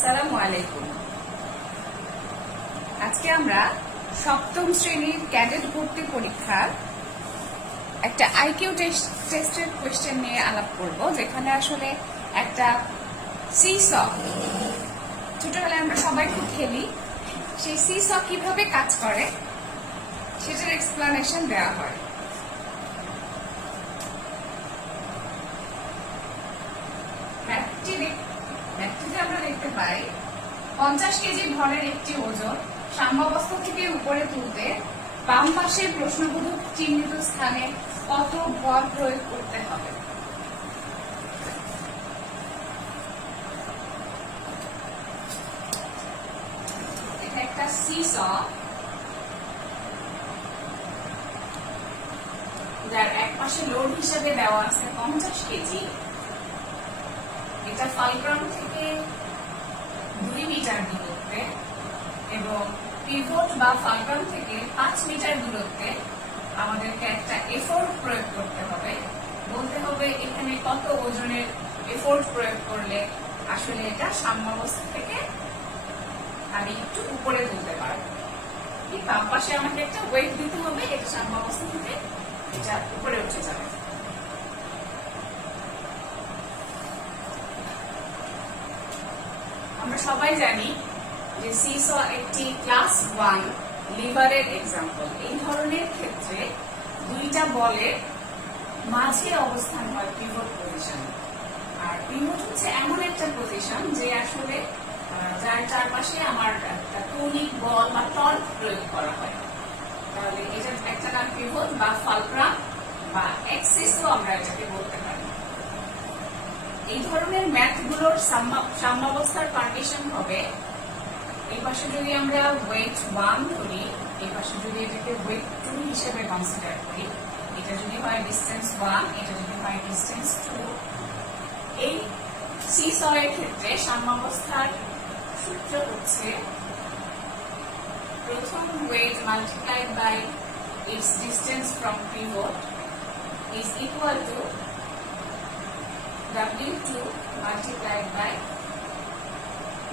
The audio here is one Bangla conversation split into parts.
আসসালামু আলাইকুম। আজকে আমরা সপ্তম শ্রেণীর ক্যাডেট ভর্তি পরীক্ষার একটা আইকিউ টেস্টের কোয়েশ্চেন নিয়ে আলাপ করব, যেখানে আসলে একটা সিস ছোটবেলায় আমরা সবাই খুব খেলি, সেই সিস কিভাবে কাজ করে সেটার এক্সপ্লানেশন দেওয়া হয়। ম্যাথটিতে আমরা দেখতে পাই 50 কেজি ভরের একটি ওজন সাম্যাবস্থা থেকে উপরে তুলতে বাম পাশের প্রশ্নবোধক চিহ্নিত স্থানে কত ভর প্রয়োগ করতে হবে। এটা একটা সিস যার এক পাশে লোড হিসেবে দেওয়া আছে 50 কেজি। এটা ফালক্রাম থেকে 2 মিটার দূরত্বে এবং পিভট বা ফালক্রাম থেকে 5 মিটার দূরত্বে আমাদেরকে একটা এফোর্ট প্রয়োগ করতে হবে। বলতে হবে এখানে কত ওজনের এফোর্ট প্রয়োগ করলে আসলে এটা সাম্যাবস্থা থেকে আমি একটু উপরে তুলতে পারবো। এই বাম পাশে আমাকে একটা ওয়েট দিতে হবে, এটা সাম্যাবস্থা থেকে এটা উপরে উঠে যাবে। আমরা সবাই জানি যে সিস একটি ক্লাস 1 লিভারের এক্সাম্পল। এই ধরনের ক্ষেত্রে দুইটা বলের মাঝে অবস্থান হয় পিভট পজিশন। আর পিভট হচ্ছে এমন একটা পজিশন যে আসলে যার চারপাশে আমার একটা কৌণিক বল বা টর্ক প্রয়োগ করা হয়। তাহলে এটা একটা নাম পিভট বা ফালক্রাম বা এক্সিসও আমরা এটাকে বলতে পারি। এই ধরনের ম্যাথগুলোর সাম্যাবস্থার পার্টিশন হবে, এই পাশে যদি আমরা ওয়েট 1 ধরি, এই পাশে যদি এটাকে ওয়েট 2 হিসেবে কনসিডার করি, এটা যদি হয় ডিসটেন্স 1, এটা যদি হয় ডিসটেন্স 2। এই সিস এর ক্ষেত্রে সাম্যাবস্থার সূত্র হচ্ছে প্রথম weight multiplied by its distance from pivot is equal to W2 multiplied by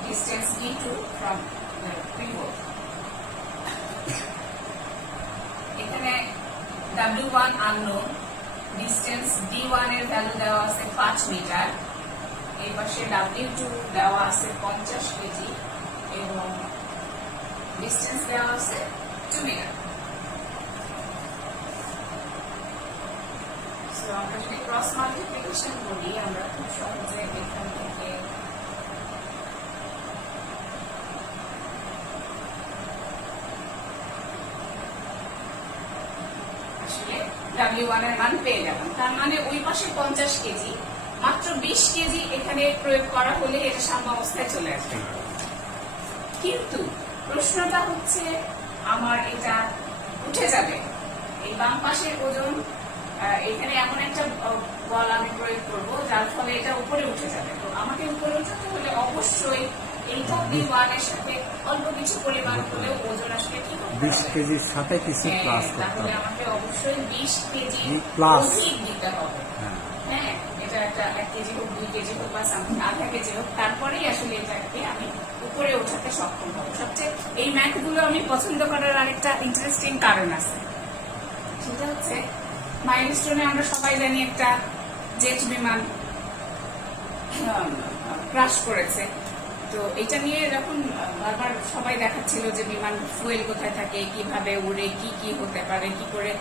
distance D2 from the pivot. এখানে W1 unknown, distance D1 এর ভ্যালু দেওয়া আছে 5 মিটার, এই পাশে W2 দেওয়া আছে 50 কেজি এবং ডিসটেন্স দেওয়া আছে 2 মিটার। আমরা যদি ক্রস মাল্টিপ্লিকেশন করি, আমরা খুব সহজে এখান থেকে আসলে W1 এর মান পেয়ে যাবেন। তার মানে ওই পাশে 50 কেজি, মাত্র 20 কেজি এখানে প্রয়োগ করা হলে এটা সাম্যাবস্থায় চলে আসবে। কিন্তু প্রশ্নটা হচ্ছে আমার এটা উঠে যাবে, এই বাম পাশের ওজন এখানে এমন একটা বল আমি প্রয়োগ করব যার ফলে এটা উপরে উঠে যাবে। তো আমাকে উপরে উঠাতে হলে অবশ্যই এইটা B1 এর সাথে অল্প কিছু পরিমাণ হলেও ওজন আসলে কি করতে হবে, 20 কেজির সাথে কিছু প্লাস করতে হবে। তাহলে আমাকে অবশ্যই 20 কেজি প্লাস দিতে হবে। হ্যাঁ, এটা একটা 1 কেজি হোক, 2 কেজি হোক বা সামথিং আধা কেজি হোক, তারপরেই আসলে এটাকে আমি উপরে ওঠাতে সক্ষম হব। সবচেয়ে এই ম্যাথগুলো আমি পছন্দ করার আরেকটা ইন্টারেস্টিং কারণ আছে, সেটা হচ্ছে মাইলস্টোনে আমরা সবাই জানি একটা জেট বিমান ক্রাশ করেছে। তো এটা নিয়ে যখন বারবার সবাই দেখাচ্ছিল যে বিমান ফুয়েল কোথায় থাকে, কিভাবে উড়ে, কি কি হতে পারে, কি করে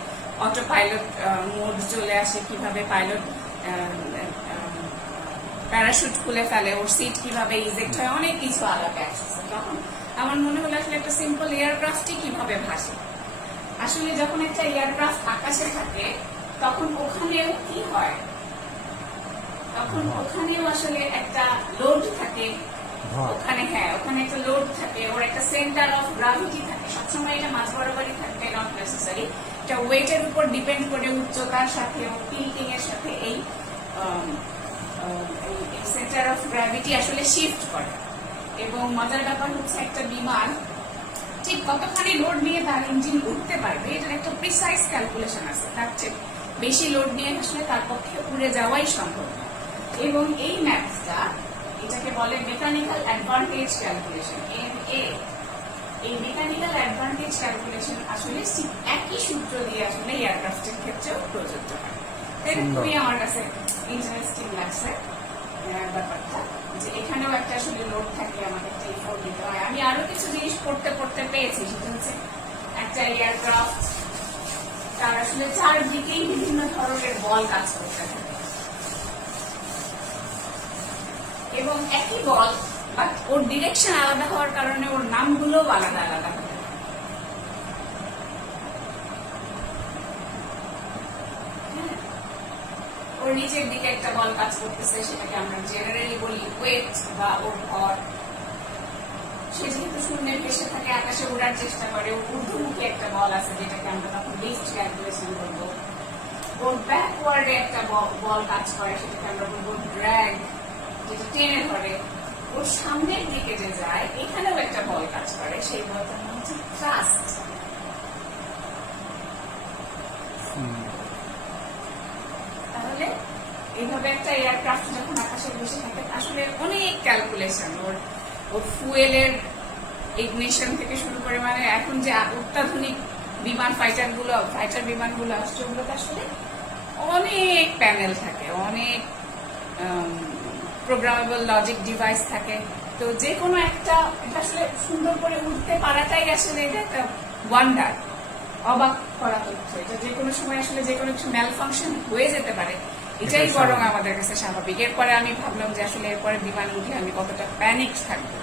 অটো পাইলট মোড চলে আসে, কিভাবে পাইলট প্যারাশুট খুলে ফেলে, ওর সিট কিভাবে ইজেক্ট হয়, অনেক কিছু আলাদা আসছে। তখন আমার মনে হলো আসলে একটা সিম্পল এয়ারক্রাফটই কিভাবে ভাসে। আসলে যখন একটা এয়ারক্রাফট আকাশে থাকে তখন ওখানেও কি হয়, তখন ওখানেও আসলে একটা লোড থাকে, ওখানে ওখানে একটা লোড থাকে, ওর একটা সেন্টার অফ গ্রাভিটি থাকে। সবসময় এটা মাঝ বরাবরই থাকবে, নট নেসেসারি। এটা ওয়েটের উপর ডিপেন্ড করে উচ্চতার সাথে ও টিল্টিং এর সাথে এই সেন্টার অফ গ্র্যাভিটি আসলে শিফট করে। এবং মজার ব্যাপার হচ্ছে একটা বিমান ঠিক কতখানি লোড নিয়ে তার ইঞ্জিন উঠতে পারবে, এটার একটা প্রিসাইজ ক্যালকুলেশন আছে। তার চেয়ে বেশি লোড নিয়ে আসলে তার পক্ষে উড়ে যাওয়াই সম্ভব না। এবং এই ম্যাথটা এটাকে বলে মেকানিক্যাল অ্যাডভান্টেজ ক্যালকুলেশন, MA। এই মেকানিক্যাল অ্যাডভান্টেজ ক্যালকুলেশন আসলে একই সূত্র দিয়ে আসলে এয়ারক্রাফটের ক্ষেত্রেও প্রযোজ্য হয়। এটা খুবই আমার কাছে ইন্টারেস্টিং লাগছে ব্যাপারটা, যে এখানেও একটা আসলে লোড থাকে, আমাকে একটা এফোর্ট দিতে হয়। আমি আরো কিছু জিনিস পড়তে পড়তে পেয়েছি, সেটা হচ্ছে একটা এয়ারক্রাফট তার আসলে চারদিকেই বিভিন্ন ধরনের বল কাজ করতে থাকে, এবং একই বল বাট ওর ডিরেকশন আলাদা হওয়ার কারণে ওর নামগুলো আলাদা আলাদা হবে। ওর নিচের দিকে একটা বল কাজ করতেছে, সেটাকে আমরা জেনারেলি বলি ওয়েট বা ওর ভর। সে যেহেতু শূন্যে ভেসে থাকে, আকাশে উড়ার চেষ্টা করে, ওর ঊর্ধ্বমুখী একটা বল আছে যেটাকে আমরা তখন লিফট ক্যালকুলেশন করবো। ওর ব্যাকওয়ার্ডে একটা বল কাজ করে, সেটাকে আমরা বলবো ড্র্যাগ, যেটা টেনে ধরে। ওর সামনের দিকে যে যায়, এখানেও একটা বল কাজ করে, সেই বলটার নাম হচ্ছে থ্রাস্ট। তাহলে এইভাবে একটা এয়ারক্রাফট যখন আকাশে ভেসে থাকে, আসলে অনেক ক্যালকুলেশন, ওর ফুয়েলের ইগনিশন থেকে শুরু করে, মানে এখন যে অত্যাধুনিক বিমান ফাইটার বিমানগুলো আসছে, ওগুলোতে আসলে অনেক প্যানেল থাকে, অনেক প্রোগ্রামেবল লজিক ডিভাইস থাকে। তো যে কোনো একটা, এটা আসলে সুন্দর করে উঠতে পারাটাই আসলে এটা একটা ওয়ান্ডার, অবাক করা তথ্য। এটা যে কোনো সময় আসলে যে কোনো কিছু ম্যাল ফাংশন হয়ে যেতে পারে, এটাই বরং আমাদের কাছে স্বাভাবিক। এরপরে আমি ভাবলাম যে আসলে এরপরে বিমান উঠে আমি কতটা প্যানিক থাকবো,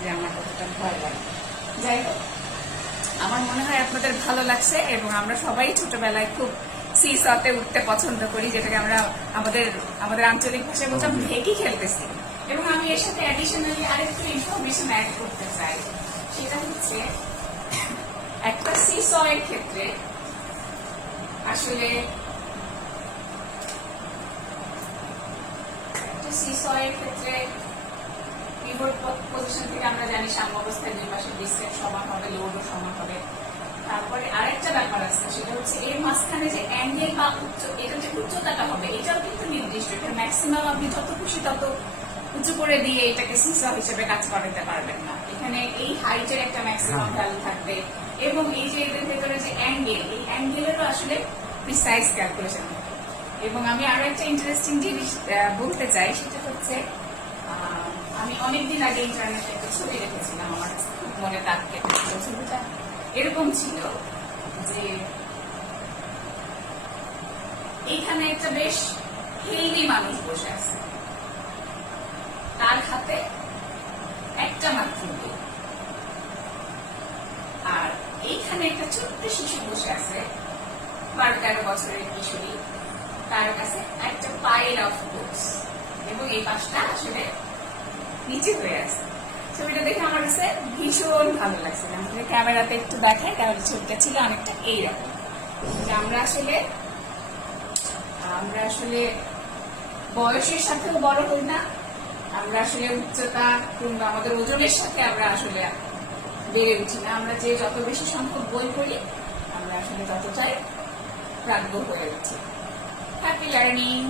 যে আমার কতটা ভয় লাগে। যাই হোক, আমার মনে হয় আপনাদের ভালো লাগছে, এবং আমরা সবাই ছোটবেলায় খুব সিসতে উঠতে পছন্দ করি, যেটাকে আমরা আমাদের আঞ্চলিক ভাষায় বলতাম ভেকি খেলতেছি। এবং আমি এর সাথে অ্যাডিশনালি আরেকটু ইনফরমেশন অ্যাড করতে চাই, সেটা হচ্ছে একটা সিস এর ক্ষেত্রে আসলে পিভট পজিশন থেকে আমরা জানি সাম্যাবস্থায় দুই পাশে ডিসটেন্স সমান হবে, লোডও সমান হবে। তারপরে আরেকটা ব্যাপার আছে, সেটা হচ্ছে এর মাঝখানে যে অ্যাঙ্গেল বা এটা যে উচ্চতাটা হবে, এটাও কিন্তু নির্দিষ্ট। এটা ম্যাক্সিমাম আপনি যত খুশি তত উঁচু করে দিয়ে এটাকে সিসা হিসেবে কাজ করাতে পারবেন না। এখানে এই হাইটের একটা ম্যাক্সিমাম ভ্যালু থাকবে, এবং এই যে এদের ভেতরে যে অ্যাঙ্গেল, এই অ্যাঙ্গেলেরও আসলে প্রিসাইজ ক্যালকুলেশন হবে। এবং আমি আরো একটা ইন্টারেস্টিং জিনিস বলতে চাই, সেটা হচ্ছে আমি অনেকদিন আগে ইন্টারনেটে একটা ছবি দেখেছিলাম, আমার খুব মনে দাগ কেটেছিল। ছবিটা এরকম ছিল যে এইখানে একটা বেশ হেলদি মানুষ বসে আছে, তার হাতে একটা মাত্র বই, আর এইখানে একটা ছোট্ট শিশু বসে আছে, 12-13 বছরের কিশোরী, তার কাছে একটা পাইল অফ বুকস, এবং এই পাশটা আসলে নিচে হয়ে আছে। ছবিটা দেখে আমার কাছে ভীষণ ভালো লাগছে। আমাদের ক্যামেরাতে একটু দেখায়, ক্যামেরা ছবিটা ছিল অনেকটা এইরকম, যে আমরা আসলে বয়সের সাথেও বড় হই না, আমরা আসলে উচ্চতা কিংবা আমাদের ওজনের সাথে আমরা আসলে বেড়ে উঠি না। আমরা যে যত বেশি সংখ্যক বই পড়ি, আমরা আসলে ততটাই প্রাজ্ঞ হয়ে উঠি। Happy learning.